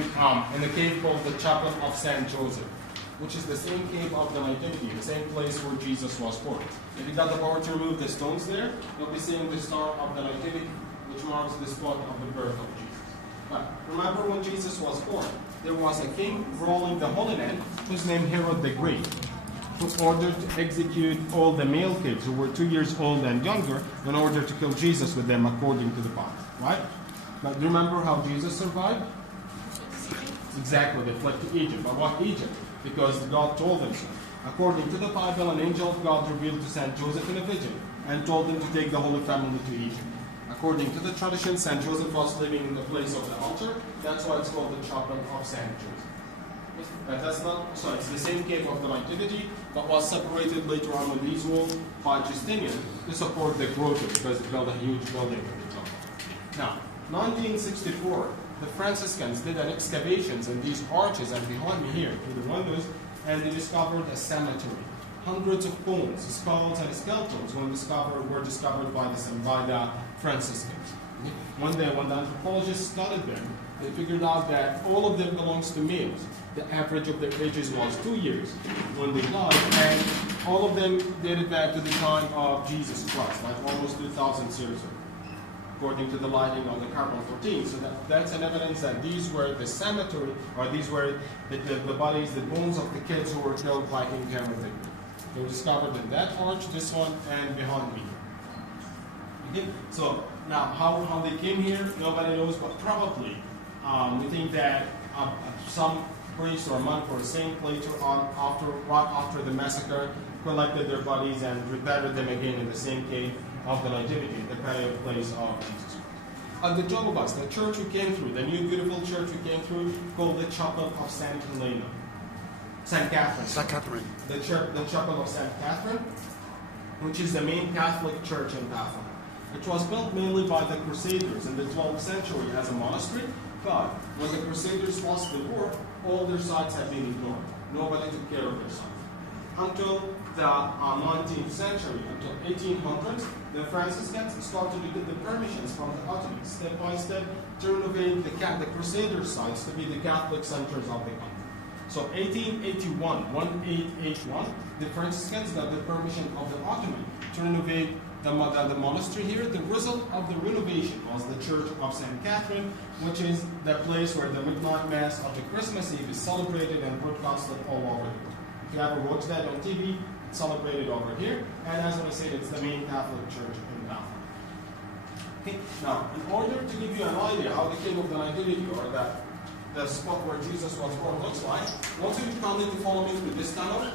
in the cave called the Chapel of Saint Joseph, which is the same cave of the Nativity, the same place where Jesus was born. If you got the power to remove the stones there, you'll be seeing the star of the Nativity, which marks the spot of the birth of Jesus. But remember when Jesus was born, there was a king ruling the Holy Land whose name Herod the Great, who ordered to execute all the male kids who were 2 years old and younger in order to kill Jesus with them according to the Bible. Right? But do you remember how Jesus survived? Exactly, they fled to Egypt. But what Egypt? Because God told them so. According to the Bible, an angel of God revealed to Saint Joseph in a vision and told him to take the Holy Family to Egypt. According to the tradition, Saint Joseph was living in the place of the altar. That's why it's called the Chapel of Saint Joseph. But that's not, so it's the same cave of the Nativity, but was separated later on with these walls by Justinian to support the growth because they built a huge building at the top. Now, 1964, the Franciscans did an excavations in these arches and behind me here, through the windows, and they discovered a cemetery. Hundreds of bones, skulls, and skeletons were discovered by the Franciscans. When the anthropologists studied them, they figured out that all of them belongs to males. The average of their ages was 2 years when they died, and all of them dated back to the time of Jesus Christ, like almost 2,000 years ago, according to the lighting of the carbon 14. So that's an evidence that these were the cemetery, or these were the bodies, the bones of the kids who were killed by King Herod the Great. They were discovered in that arch, this one, and behind me. Okay? So now, how they came here, nobody knows, but probably we think that some priest or monk or saint later on, right after the massacre, collected their bodies and prepared them again in the same cave of the Nativity, the burial place of Jesus. At the top of us, the church we came through, the new beautiful church we came through, called the Chapel of St. Catherine. The Chapel of St. Catherine, which is the main Catholic church in Bethlehem. It was built mainly by the Crusaders in the 12th century as a monastery, but when the Crusaders lost the war, all their sites had been ignored. Nobody took care of their sites. Until the 19th century, until 1800s, the Franciscans started to get the permissions from the Ottomans, step by step, to renovate the Crusader sites to be the Catholic centers of the country. So 1881, the Franciscans got the permission of the Ottoman to renovate the monastery here. The result of the renovation was the Church of St. Catherine, which is the place where the midnight mass of the Christmas Eve is celebrated and broadcasted all over the world. If you ever watch that on TV, it's celebrated over here. And as I said, it's the main Catholic church in Bethlehem. Okay. Now, in order to give you an idea how the cave of the Nativity, or the spot where Jesus was born, looks like, I want you to kindly follow me through this tunnel.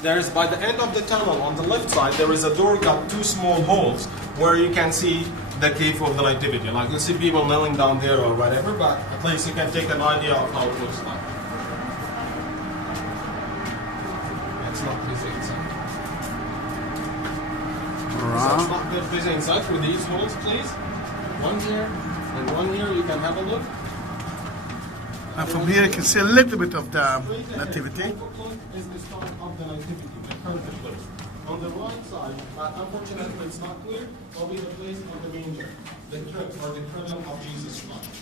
There's, by the end of the tunnel, on the left side, there is a door got 2 small holes where you can see the cave of the Nativity. Like you see people kneeling down there or whatever, but at least you can take an idea of how it looks like. It's not busy inside. So it's not that busy inside. Through these holes, please. One here and one here. You can have a look. And from here you can see a little bit of the Nativity. Is the start of the Nativity, the current place. On the right side, unfortunately it's not clear, will be the place of the manger, the crib or the cradle of Jesus Christ.